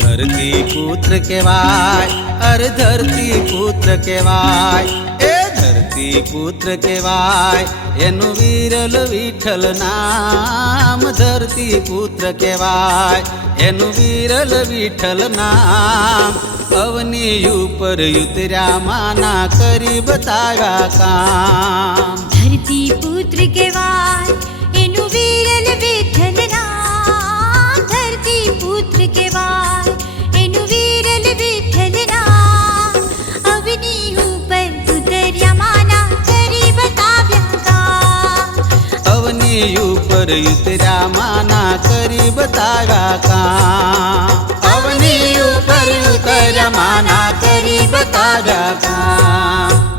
धरती पुत्र कहवाय, अरे धरती पुत्र कहवाय, ए धरती पुत्र कहवाय, एनु वीरल विठ्ठल नाम। धरती पुत्र कहवाय, एनु वीरल विठ्ठल नाम। अवनी ऊपर उतर्या माना करी बताव्या काम। धरती पुत्र कहवाय, एनु वीरल विठ्ठल नाम। धरती पुत्र कहवाय, एनु वीरल विठ्ठल नाम। अवनी ऊपर उतर्या माना करी बताव्या काम। अवनी ऊपर उतर्या माना करी बताव्या काम। अवनी ऊपर उतर्या माना करी बताव्या काम।